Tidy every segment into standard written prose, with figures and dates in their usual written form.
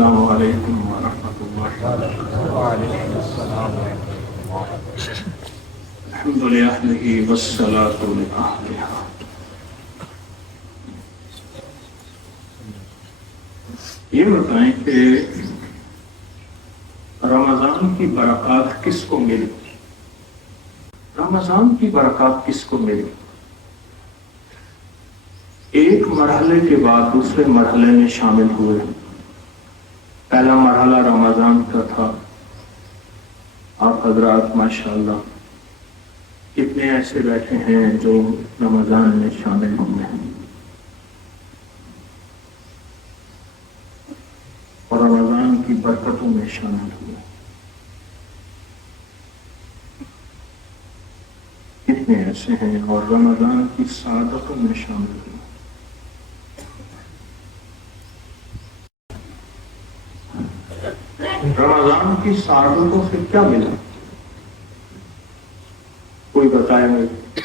السلام علیکم ورحمۃ اللہ وعلیکم السلام ورحمۃ اللہ۔ الحمد للہ والصلاۃ للہ۔ یہ بتائیں کہ رمضان کی برکات کس کو ملی؟ رمضان کی برکات کس کو ملی؟ ایک مرحلے کے بعد دوسرے مرحلے میں شامل ہوئے۔ پہلا مرحلہ رمضان کا تھا۔ آپ حضرات ماشاءاللہ کتنے ایسے بیٹھے ہیں جو رمضان میں شامل ہوئے ہیں اور رمضان کی برکتوں میں شامل ہوئے۔ کتنے ایسے ہیں اور رمضان کی سعادتوں میں شامل ہوئے۔ رمضان کی سعادتوں سے کیا ملا؟ کوئی بتائے مجھے،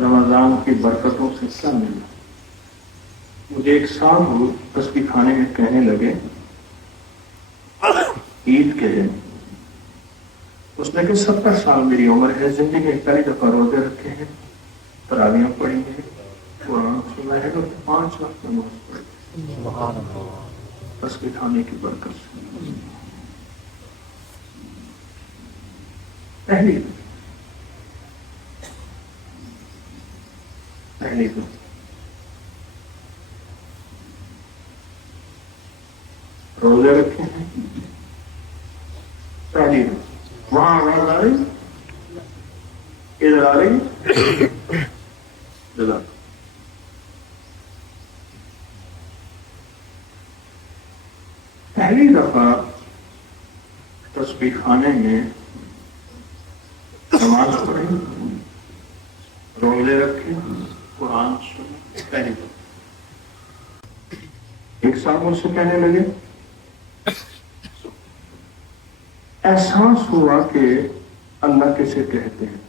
رمضان کی برکتوں سے کیا ملا؟ مجھے ایک صاحب تسبیح خانے میں کہنے لگے عید کے دن، اس نے کہ 70 سال میری عمر ہے، زندگی میں پہلی دفعہ روزے رکھے ہیں، تراویح پڑھی ہیں، قرآن سنا ہے اور 5 وقت نماز پڑھی، تسبیح خانے کی برکت سے۔ پہلی روزے رکھے ہیں، پہلی وہاں آواز آ رہی، ادھر آ رہی، ادھر پہلی دفعہ تسبیح خانے میں نماز پڑھی، روزے رکھے، قرآن سنا، پہلی دفعہ۔ ایک صاحب مجھ سے کہنے لگے احساس ہوا کہ اللہ کیسے کہتے ہیں۔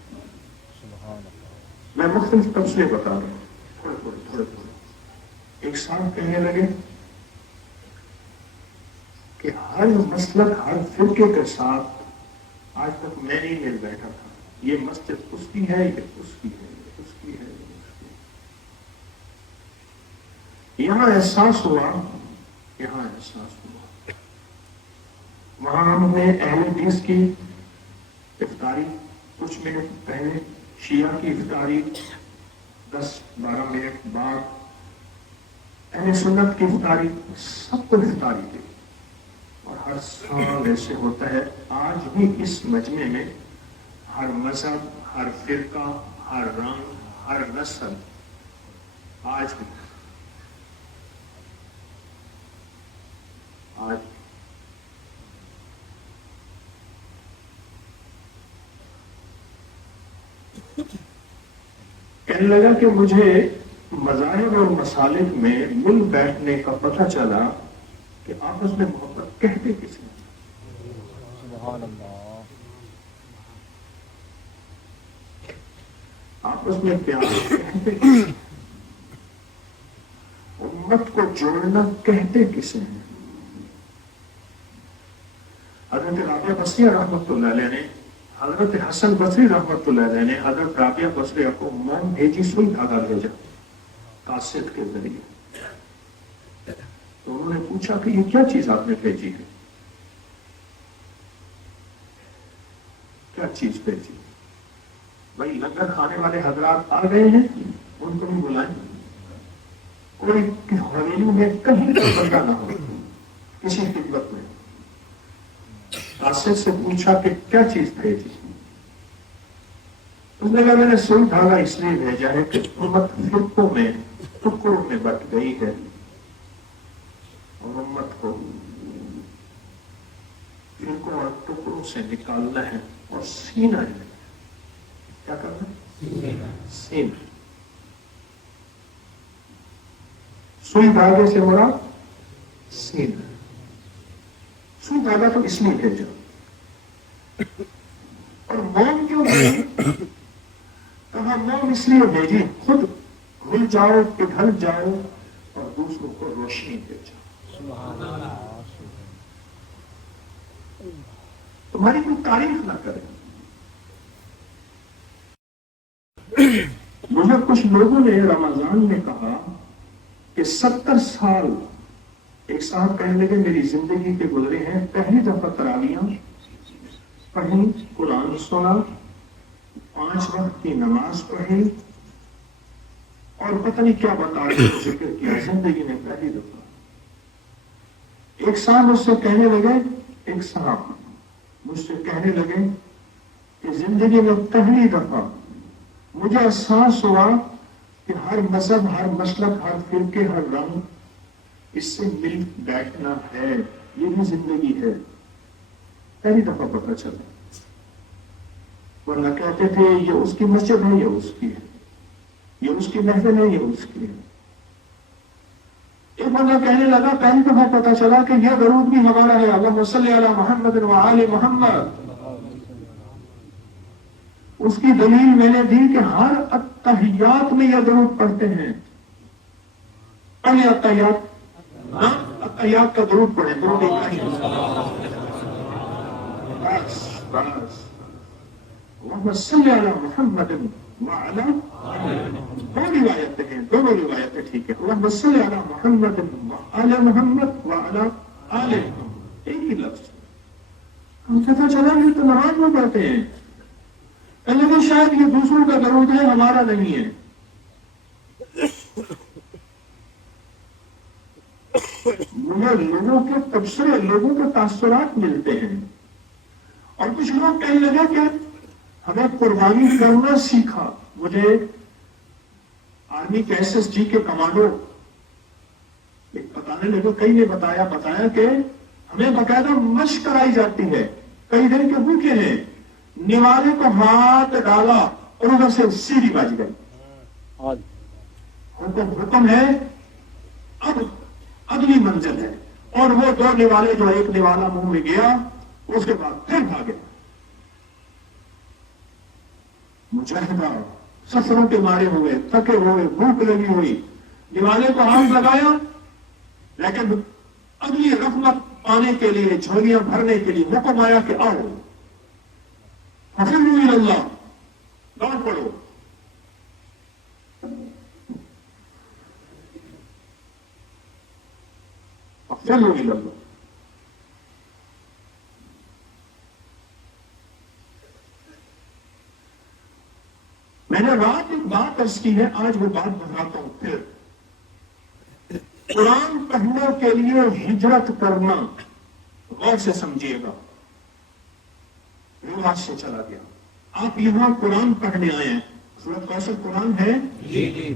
میں مختلف تفصیلیں بتا رہا ہوں، تھوڑے تھوڑے۔ ایک صاحب کہنے لگے کہ ہر مسلک ہر فرقے کے ساتھ آج تک میں نہیں مل بیٹھا تھا، یہ مسجد اس کی ہے، یہ اس کی ہے، یہ اس کی ہے، یہ اس کی ہے۔ یہاں احساس ہوا، یہاں احساس ہوا۔ وہاں ہم نے اہل حدیث کی افطاری کچھ منٹ پہلے، شیعہ کی افطاری 10-12 منٹ بعد، اہل سنت کی افطاری، سب کو افطاری تھی۔ اور ہر سال ایسے ہوتا ہے، آج بھی اس مجمع میں ہر مذہب، ہر فرقہ، ہر رنگ، ہر نسل، آج بھی کہنے لگا کہ مجھے مذاہب اور مسالک میں مل بیٹھنے کا پتہ چلا کہ آپس میں محبت کہتے کسی نے، سبحان اللہ، آپس میں پیار کہتے کسی نے، امت کو جوڑنا کہتے کسی نے۔ حضرت رابعہ بصریہ رحمۃ اللہ علیہ نے، حضرت حسن بصری رحمۃ اللہ علیہ نے حضرت رابعہ بصریہ کو موم بھیجی، سوئی دھاگا بھیجا قاصد کے ذریعے۔ تو انہوں نے پوچھا کہ یہ کیا چیز آپ نے بھیجی ہے؟ کیا چیز بھیجی؟ بھائی لنگر کھانے والے حضرات آ گئے ہیں، ان کو بھی بلائیں، کوئی حویلی میں کہیں کا بندہ نہ ہو کسی خدمت میں۔ قاصد سے پوچھا کہ کیا چیز بھیجی؟ اس نے کہا میں نے سوئی دھاگا اس لیے بھیجا ہے کہ امت فرقوں میں، ٹکڑوں میں بٹ گئی ہے، اور امت کو فرقوں اور ٹکڑوں سے نکالنا ہے اور سینہ ہے۔ کیا کرنا ہے؟ سینہ۔ سوئی دھاگے سے مراد سینہ۔ سوئی دھاگا تو اس لیے بھیجا، اور موم کیوں بھیجی؟ کہاں موم اس لیے بھیجی خود بھول جاؤ، پگھل جاؤ اور دوسروں کو روشنی دے جاؤ۔ سبحان اللہ تمہاری کوئی تعریف نہ کرے. مجھے کچھ لوگوں نے رمضان میں کہا کہ 70 سال ایک صاحب کہنے لگے میری زندگی کے گزرے ہیں, پہلی دفعہ تراویاں پڑھی, قرآن سنا, 5 وقت کی نماز پڑھی اور پتہ نہیں کیا بتا کے ذکر کیا زندگی میں پہلی دفعہ. ایک صاحب مجھ سے کہنے لگے, ایک صاحب مجھ سے کہنے لگے کہ زندگی میں پہلی دفعہ مجھے احساس ہوا کہ ہر مذہب, ہر مسلک, ہر فرقے, ہر رنگ اس سے مل بیٹھنا ہے, یہ بھی زندگی ہے. پہلی دفعہ پتہ چلا. ورنہ کہتے تھے یہ اس کی مسجد ہے, یہ اس کی ہے, یہ اس کی محفل ہے, یہ اس کی ہے. ایک بندہ کہنے لگا پہلی دفعہ پتہ چلا کہ یہ درود بھی ہمارا ہے, اللہم صلی علی محمد و آل محمد. اس کی دلیل میں نے دی کہ ہر اتحیات میں یہ درود پڑھتے ہیں. پہلے اتحیات, اتحیات کا درود پڑھیں, درود ابراہیم. بس بس اللہم صلی علی محمد وعلی, دو روایتیں ہیں, دونوں روایتیں ٹھیک ہے. اللہم صلی علی محمد وعلی محمد وعلی آل محمد, ایک ہی لفظ. ہم پتہ چلا یہ تو نماز میں پڑھتے ہیں. لیکن شاید یہ دوسروں کا درود ہے, ہمارا نہیں ہے. مجھے لوگوں کے تبصرے, لوگوں کے تاثرات ملتے ہیں اور کچھ لوگ کہنے لگے کہ ہمیں قربانی کرنا سیکھا. مجھے آرمی کے SSG کے کمانڈو ایک بتانے لگے, کئی نے بتایا کہ ہمیں باقاعدہ مشق کرائی جاتی ہے. کئی دن کے بھوکے ہیں, نیوالے کو ہاتھ ڈالا اور ادھر سے سیڑھی بج گئی. حکم ہے اب اگلی منزل ہے, اور وہ 2 نیوالے جو ایک نیوالا منہ میں گیا اس کے بعد پھر بھاگے. مجاہدہ سفروں کے مارے ہوئے, تھکے ہوئے, بھوک لگی ہوئی, نیوالے کو ہاتھ لگایا, لیکن اگلی رحمت پانے کے لیے, جھولیاں بھرنے کے لیے حکم آیا کہ آؤ ففروا الی اللہ, دوڑ پڑو. ففروا الی اللہ. میں نے رات ایک بات عرض کی ہے, آج وہ بات بتاتا ہوں پھر. قرآن پڑھنے کے لیے ہجرت کرنا, غور سے سمجھیے گا, رواج سے چلا گیا. آپ یہاں قرآن پڑھنے آئے ہیں, سورۃ کوثر قرآن ہے,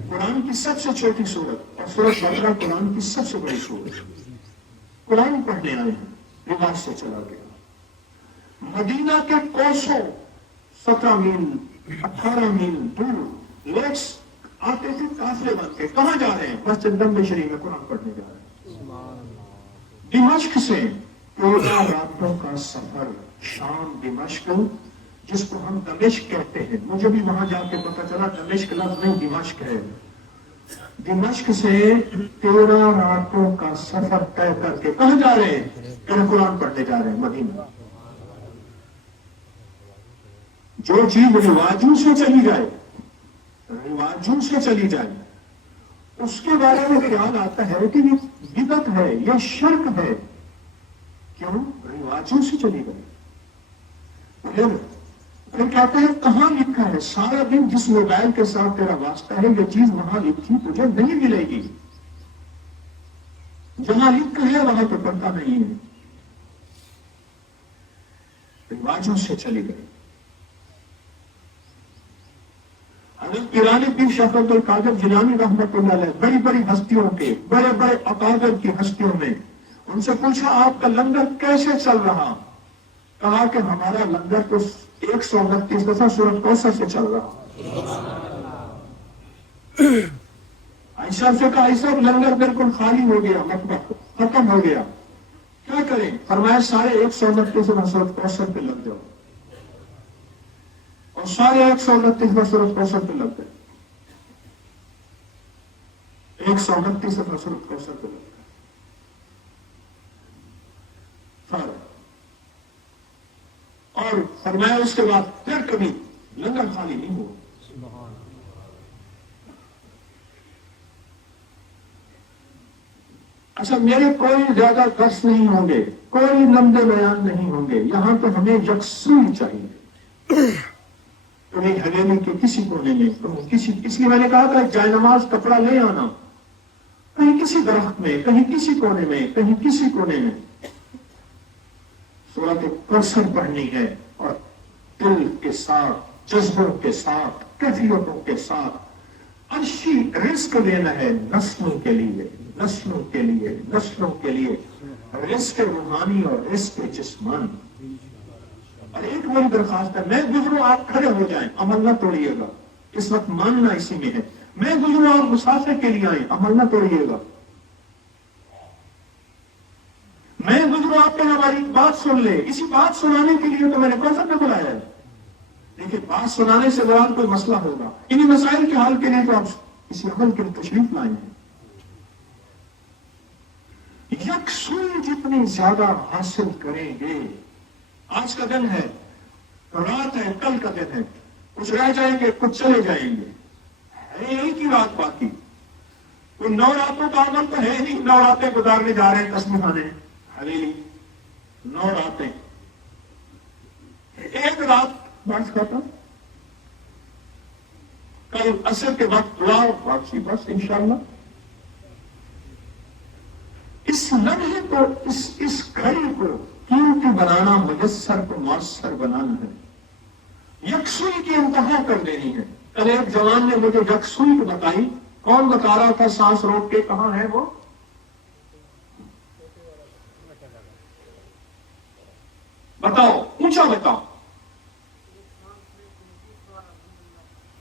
قرآن کی سب سے چھوٹی سورت, اور سورۃ بقرہ قرآن کی سب سے بڑی سورت. قرآن پڑھنے آئے ہیں, رواج سے چلا گیا. مدینہ کے کوسوں 17 میل 18 میل دور لوگ آتے تھے قافلے بن کے. کہاں جا رہے ہیں؟ مسجد نبوی شریف میں قرآن پڑھنے جا رہے ہیں. دمشق سے 14 راتوں کا سفر, شام دمشق, جس کو ہم دمشق کہتے ہیں. مجھے بھی وہاں جا کے پتا چلا دمشق لفظ نہیں دمشق ہے. دمشق سے 13 راتوں کا سفر طے کر کے کہاں جا رہے ہیں؟ کہ قرآن پڑھنے جا رہے ہیں مدینہ. جو چیز رواجوں سے چلی جائے, رواجوں سے چلی جائے, اس کے بارے میں خیال آتا ہے کہ یہ بدعت ہے, یہ شرک ہے. کیوں؟ رواجوں سے چلی گئی. پھر کہتے ہیں کہاں لکھا ہے؟ سارا دن جس موبائل کے ساتھ تیرا واسطہ ہے, یہ چیز وہاں لکھی تجھے نہیں ملے گی. جہاں لکھا ہے وہاں تو پڑھتا نہیں ہے. رواجوں سے چلی گئی. حضرت پیرانی پیر شیخ عبد القادر جیلانی رحمۃ اللہ علیہ, بڑی بڑی ہستیوں کے, بڑے بڑے اکابر کی ہستیوں میں, ان سے پوچھا آپ کا لنگر کیسے چل رہا؟ کہا کہ ہمارا لنگر تو 129 دفعہ سورۃ کوثر سے چل رہا. عائشہ سے کہا عائشہ لنگر بالکل خالی ہو گیا, مطبخ ختم ہو گیا, کیا کریں؟ فرمایا سارے 129 دفعہ سورۃ کوثر پہ لگ جاؤ, اور سارے 129 سورۃ کوثر پہ لگ گئے. 129 سورۃ کوثر پہ لگ گئے. پر، اور فرمایا اس کے بعد پھر کبھی لنگر خالی نہیں ہو. اچھا، میرے کوئی زیادہ درس نہیں ہوں گے، کوئی لمبے بیان نہیں ہوں گے. یہاں تو ہمیں یکسوئی چاہیے. کہیں حویلی کے کسی کونے میں، کسی لیے میں نے کہا تھا جائے نماز کپڑا لے آنا، کہیں کسی درخت میں، کہیں کسی کونے میں، کہیں کسی کونے میں سورۃ کوثر پڑھنی ہے، اور دل کے ساتھ، جذبوں کے ساتھ، کیفیتوں کے ساتھ عرشی رزق لینا ہے نسلوں کے لیے، نسلوں کے لیے، نسلوں کے لیے، رزق روحانی اور رزق جسمانی. اور ایک بڑی درخواست ہے، میں گزروں آپ کھڑے ہو جائیں، عمل نہ توڑیے گا. اس وقت ماننا اسی میں ہے. میں گزروں آپ مسافر کے لیے آئیں، عمل نہ توڑیے گا. میں گزروں آپ کو ہماری بات سن لے، اسی بات سنانے کے لیے تو میں نے کوثر میں بلایا ہے. لیکن بات سنانے سے مراد کوئی مسئلہ ہوگا. انہی مسائل کے حل کے لیے تو آپ اسی عمل کے لیے تشریف لائے ہیں. یکسوئی جتنی زیادہ حاصل کریں گے. آج کا دن ہے، رات ہے، کل کا دن ہے، کچھ رہ جائیں گے، کچھ چلے جائیں گے. ہے ایک ہی رات باقی. کوئی 9 راتوں کا عمل تو ہے نہیں. 9 راتیں گزارنے جا رہے ہیں تسبیح خانے حویلی. 9 راتیں، ایک رات بس ختم. کل عصر کے وقت دعا واپسی، بس انشاءاللہ. اس لمحے کو، اس گھڑی کو قیمتی بنانا، میسر کو مؤثر بنانا ہے. یکسوئی کی انتہا کر دینی ہے. کل ایک جوان نے مجھے یکسوئی کو بتائی. کون بتا رہا تھا؟ سانس روک کے. کہاں ہے وہ؟ بتاؤ، اونچا بتاؤ.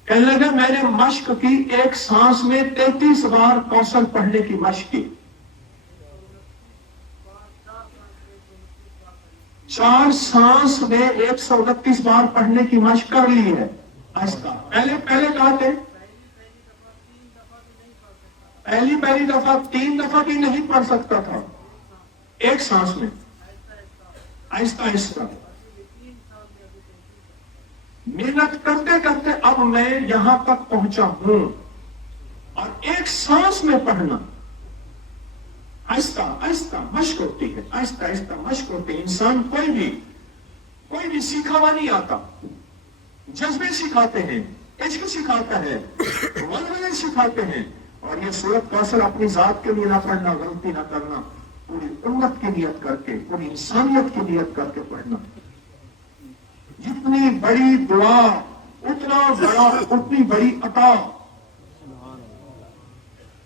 کہنے لگا میں نے مشق کی، ایک سانس میں 33 بار کوثر پڑھنے کی مشق کی. 4 سانس میں 129 بار پڑھنے کی مشق کر لی ہے. آہستہ. پہلے کہا تھے پہلی دفعہ 3 دفعہ بھی نہیں پڑھ سکتا تھا ایک سانس میں. آہستہ آہستہ محنت کرتے کرتے اب میں یہاں تک پہنچا ہوں. اور ایک سانس میں پڑھنا آہستہ آہستہ مشق ہوتی ہے. آہستہ آہستہ مشق ہوتی ہے. انسان کوئی بھی سیکھا ہوا نہیں آتا. جذبے سکھاتے ہیں، عشق سکھاتا ہے، ولولے سکھاتے ہیں. اور یہ سورۃ کوثر اپنی ذات کے لیے نہ پڑھنا، غلطی نہ کرنا، پوری امت کی نیت کر کے، پوری انسانیت کی نیت کر کے پڑھنا. جتنی بڑی دعا اتنی بڑی عطا.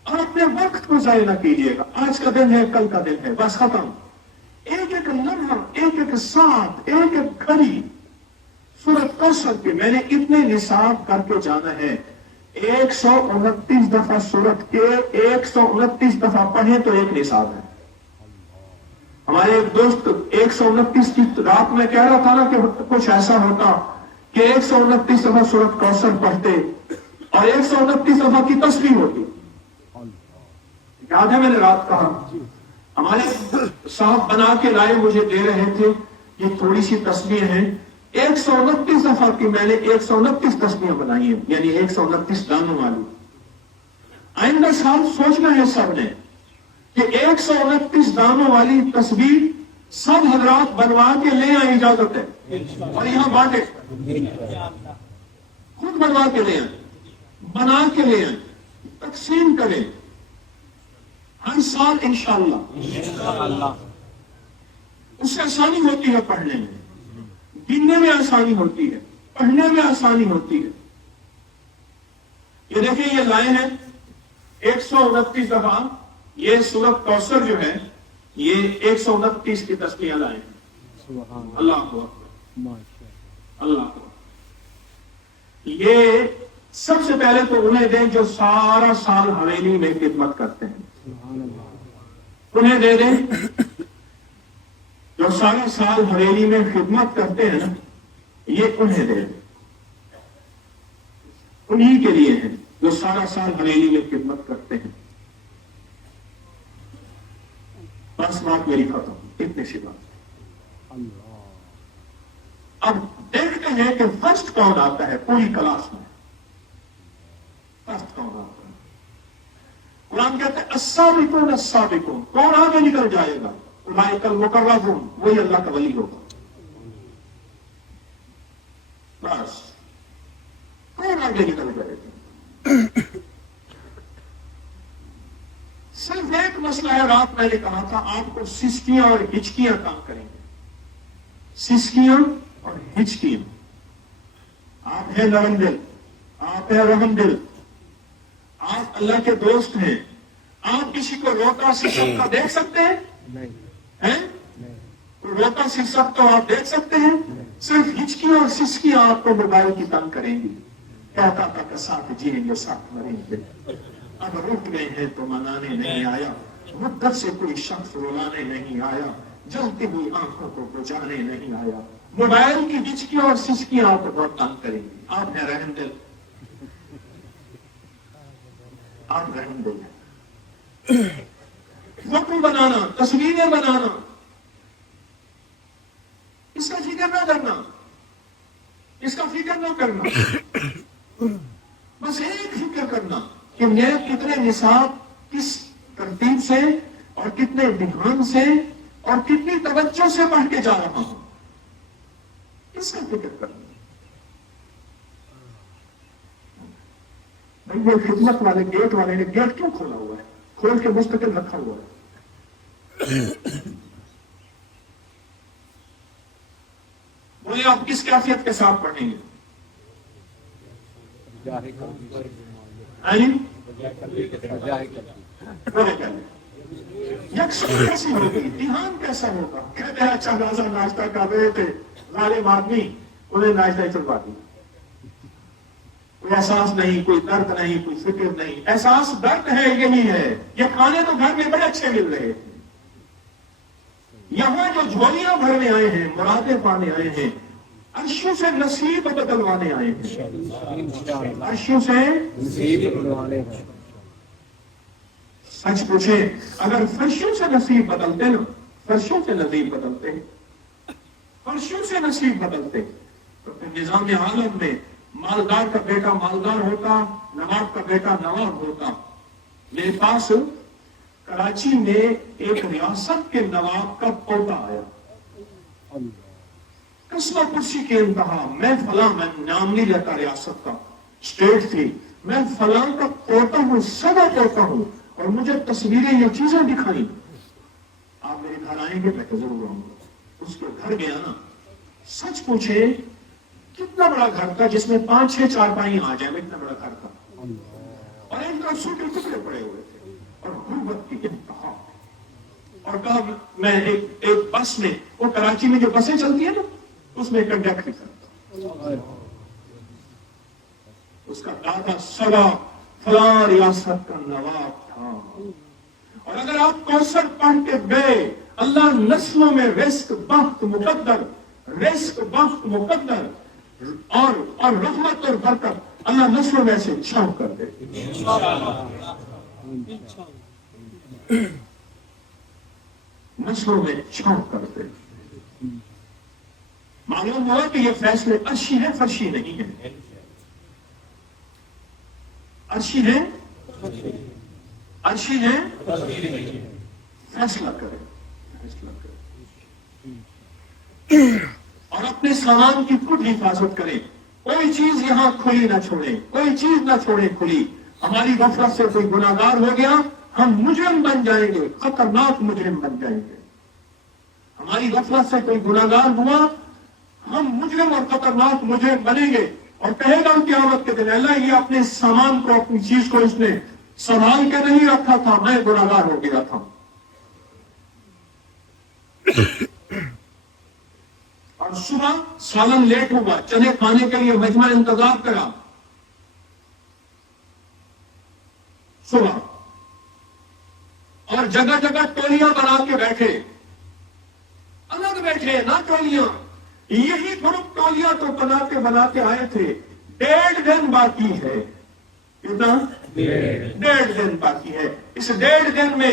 اور اپنے وقت کو ضائع نہ کیجیے گا. آج کا دن ہے، کل کا دن ہے، بس ختم. ایک ایک لمحہ، ایک ایک ساتھ، ایک ایک گھڑی سورۃ کوثر کے میں نے اتنے نصاب کر کے جانا ہے. 129 دفعہ سورت کے 129 دفعہ پڑھیں تو ایک نصاب ہے. ہمارے ایک دوست 129 کی رات میں کہہ رہا تھا نا کہ کچھ ایسا ہوتا کہ 129 دفعہ سورۃ کوثر پڑھتے اور 129 دفعہ کی تسبیح ہوتی. یاد ہے میں نے رات کہا، ہمارے صاحب بنا کے لائے، مجھے دے رہے تھے. یہ تھوڑی سی تسبیح ہیں، 129 دفعہ کی میں نے 129 تسبیحیں بنائی ہیں، یعنی 129 دانوں والی. آئندہ سال سوچنا ہے سب نے کہ 129 دانوں والی تسبیح سب حضرات بنوا کے لے آئیں. اجازت ہے اور یہاں بانٹے، خود بنوا کے لے آئیں، بنا کے لے آئیں، تقسیم کریں ہر سال انشاءاللہ. اس سے آسانی ہوتی ہے پڑھنے میں، گننے میں آسانی ہوتی ہے، پڑھنے میں آسانی ہوتی ہے. یہ دیکھیں، یہ لائے ہیں 129 دفعہ. یہ سورۃ کوثر جو ہے یہ 129 کی تسبیح لائے ہیں. اللہ اکبر، اللہ اکبر. یہ سب سے پہلے تو انہیں دیں جو سارا سال حویلی میں خدمت کرتے ہیں. انہیں دے دیں جو سارا سال حویلی میں خدمت کرتے ہیں نا، یہ انہیں دے دیں. انہی کے لیے ہیں جو سارا سال حویلی میں خدمت کرتے ہیں. بس بات میری ختم. اتنی سی بات. اب دیکھتے ہیں کہ فرسٹ کون آتا ہے پوری کلاس میں. فرسٹ کون آتا ہے؟ قرآن کہتے ہیں السابقون السابقون. کون آگے نکل جائے گا؟ اولئک المقربون. وہی اللہ کا ولی ہوگا. بس کون آگے نکل جائے گا؟ صرف ایک مسئلہ ہے. رات میں نے کہا تھا آپ کو سسکیاں اور ہچکیاں کام کریں گے. سسکیاں اور ہچکیاں. آپ ہیں نرم دل, آپ ہیں رحم دل, آپ اللہ کے دوست ہیں. آپ کسی کو روتا سسکتا دیکھ سکتے ہیں؟ ہیں؟ روتا سسکتا تو آپ دیکھ سکتے ہیں. صرف ہچکیاں اور سسکیاں آپ کو موبائل کی تنگ کریں گی. کہتا تھا کہ ساتھ جیئیں گے ساتھ مریں گے. اب رک گئے ہیں تو منانے نہیں آیا. مدت سے کوئی شخص رلانے نہیں آیا. جلتی ہوئی آنکھوں کو بجانے نہیں آیا. موبائل کی ہچکیاں اور سسکیاں آپ کو بہت تنگ کریں گی. آپ ہیں رحم دل, آپ رحم دل ہیں. فوٹو بنانا, تصویریں بنانا, اس کا فکر نہ کرنا, اس کا فکر نہ کرنا. بس ایک فکر کرنا کہ میں کتنے نصاب کس ترتیب سے اور کتنے دھیان سے اور کتنی توجہ سے پڑھ کے جا رہا ہوں. اس کا فکر کرنا. بھائی وہ خدمت والے گیٹ والے نے گیٹ کیوں کھولا ہوا ہے؟ کھول کے مستقل رکھا ہوا ہے. بولے آپ کس کیفیت کے ساتھ پڑھیں گے؟ یکسوئی کیسی ہوگی؟ دھیان کیسا ہوگا؟ کہتے ہیں اچھا نازا ناشتہ کر رہے تھے, ظالم آدمی انہیں ناشتہ چلوا دی. کوئی احساس نہیں, کوئی درد نہیں, کوئی فکر نہیں. احساس درد ہے, یہی ہے. یہ کھانے تو گھر میں بڑے اچھے مل رہے ہیں. یہاں جو جھولیاں بھرنے آئے ہیں, مرادیں پانے آئے ہیں, عرشوں سے نصیب بدلوانے آئے ہیں. عرشوں سے نصیب بدلوانے ہیں. سچ پوچھے, اگر فرشوں سے نصیب بدلتے نا, فرشوں سے نصیب بدلتے, فرشوں سے نصیب بدلتے, تو پھر نظام عالم میں مالدار کا بیٹا مالدار ہوتا, نواب کا بیٹا نواب ہوتا. میرے پاس کراچی میں ایک ریاست کے نواب کا پوتا آیا. قصبہ کرسی کے انتہا, میں فلاں, میں نام نہیں لیتا ریاست کا, اسٹیٹ تھی, میں فلاں کا پوتا ہوں, سدا پوتا ہوں, اور مجھے تصویریں یا چیزیں دکھائیں. آپ میرے گھر آئیں گے؟ میں تو ضرور آؤں گا. اس کے گھر گیا نا, سچ پوچھے کتنا بڑا گھر تھا جس میں 5-6 چارپائیاں آ جائیں. اتنا بڑا گھر تھا, اور ایک طرف سوٹے ٹکڑے پڑے ہوئے تھے, اور غربت کی انتہا. اور کہا میں ایک بس میں, وہ کراچی میں جو بسیں چلتی ہیں نا, اس میں کنڈکٹر کرتا. اس کا دادا سدا فلاں ریاست کا نواب تھا. اور اگر آپ کوثر پڑھ کے گئے, اللہ نسلوں میں رزق بخت مقدر, رزق بخت مقدر اور رحمت اور برکت اللہ نسلوں میں سے چھاؤ کر دے. نسلوں میں چھاؤ کر دے. معلوم ہوا کہ یہ فیصلے عرشی ہے, فرشی نہیں ہے. عرشی ہے, عرشی ہے, فیصلہ کرے, فیصلہ کرے. اور اپنے سامان کی خود حفاظت کرے. کوئی چیز یہاں کھلی نہ چھوڑے, کوئی چیز نہ چھوڑے کھلی. ہماری غفلت سے کوئی گناہگار ہو گیا, ہم مجرم بن جائیں گے, خطرناک مجرم بن جائیں گے. ہماری غفلت سے کوئی گناہگار ہوا, ہم مجرم اور خطرناک مجرم بنیں گے. اور کہے گا قیامت کے دن, اللہ یہ اپنے سامان کو, اپنی چیز کو اس نے سنبھال کے نہیں رکھا تھا, میں گناہگار ہو گیا تھا. اور صبح سالن لیٹ ہوگا, چنے کھانے کے لیے مجمع انتظار کرا. صبح اور جگہ جگہ ٹولیاں بنا کے بیٹھے, الگ بیٹھے نہ ٹولیاں. یہی گروپ ٹولیاں تو بناتے آئے تھے. 1.5 دن باقی ہے. کتنا؟ 1.5 دن باقی ہے. اس 1.5 دن میں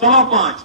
5:15।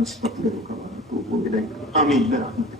نستغفرك ونتوب إليك آمين برحمتك